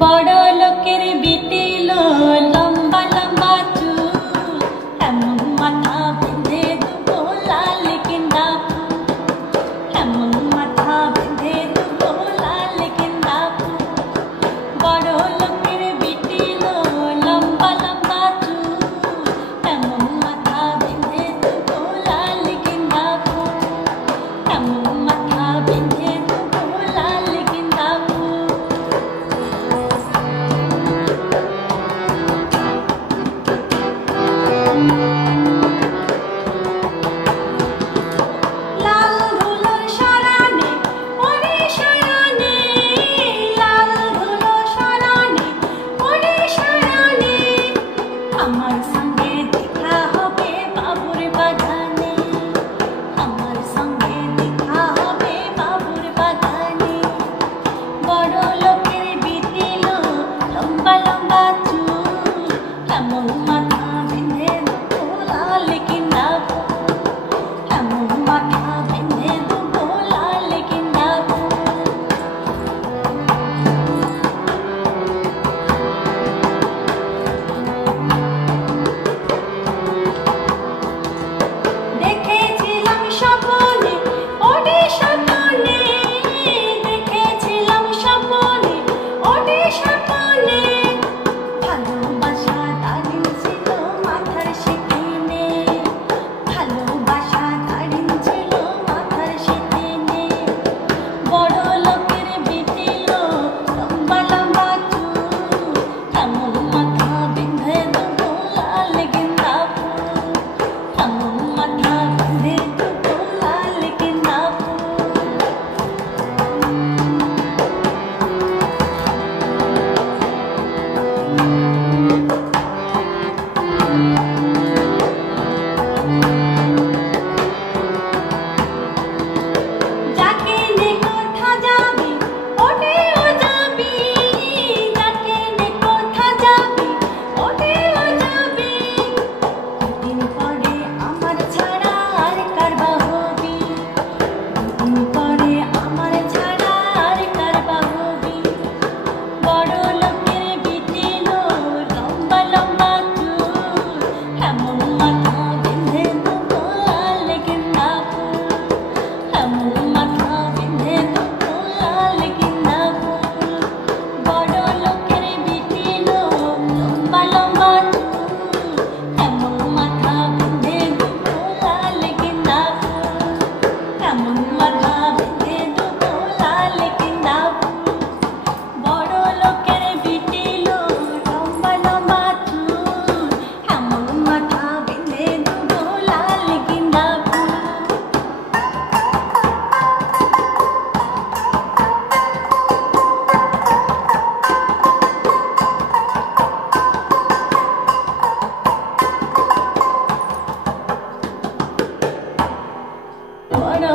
বড় লোকের বিটিল লম্বা লম্বা চুল, এমন মাথা বেঁধে দুটো লাল গেন্দা ফুল, এমন মাথা বেঁধে দুটো লাল গেন্দা ফুল। বড় লোকের বিটিল লম্বা লম্বা চুল, এমন মাথা বেঁধে দুটো লাল গেন্দা ফুল, এমন মাথা বেঁধে দুটো লাল গেন্দা ফুল। আমার সঙ্গে দেখা হবে বাবুর বাগানে, আমার সঙ্গে দেখা হবে বাবুর বাগানে। বড় লোকের বিটিল লম্বা লম্বা চুল, এমন মাথা বেঁধে দুটো লাল গেন্দা ফুল, এমন মাথা বেঁধে দুটো লাল গেন্দা ফুল। দেখেছিলাম স্বপ্নে ওরে স্বপ্নে, দেখেছিলাম স্বপ্নে ওরে স্বপ্নে, ভালোবাসা দাঁড়িন ছিল মাথার সেখানে, ভালোবাসা দাঁড়িন ছিল মাথার সেখানে। বড় লোকের বিটিল লম্বা লম্বা চুল, এমন মাথা বেঁধে দুটো লাল গেন্দা ফুল, এমন মাথা বেঁধে দুটো লাল গেন্দা ফুল। যাকে নে কোথা যাবি ওটেও যাবি, যাকে নে কোথা যাবি ওটেও যাবি। দুদিন পরে আমার ছাড়া আর কার বা হবি, দুদিন পরে আমার ছাড়া আর কার বা হবি। বড় লোকের বিটিল লম্বা লম্বা চুল, এমন মাথা বেঁধে দুটো লাল গেন্দা ফুল, এমন মাথা বেঁধে দুটো লাল গেন্দা ফুল। বড় লোকের বিটিল লম্বা লম্বা চুল, এমন মাথা বেঁধে দুটো লাল গেন্দা ফুল, এমন মাথা বেঁধে দুটো লাল গেন্দা ফুল। বড় লোকের বিটিল লম্বা লম্বা চুল, এমন মাথা বেঁধে দুটো লাল গেন্দা ফুল। বড়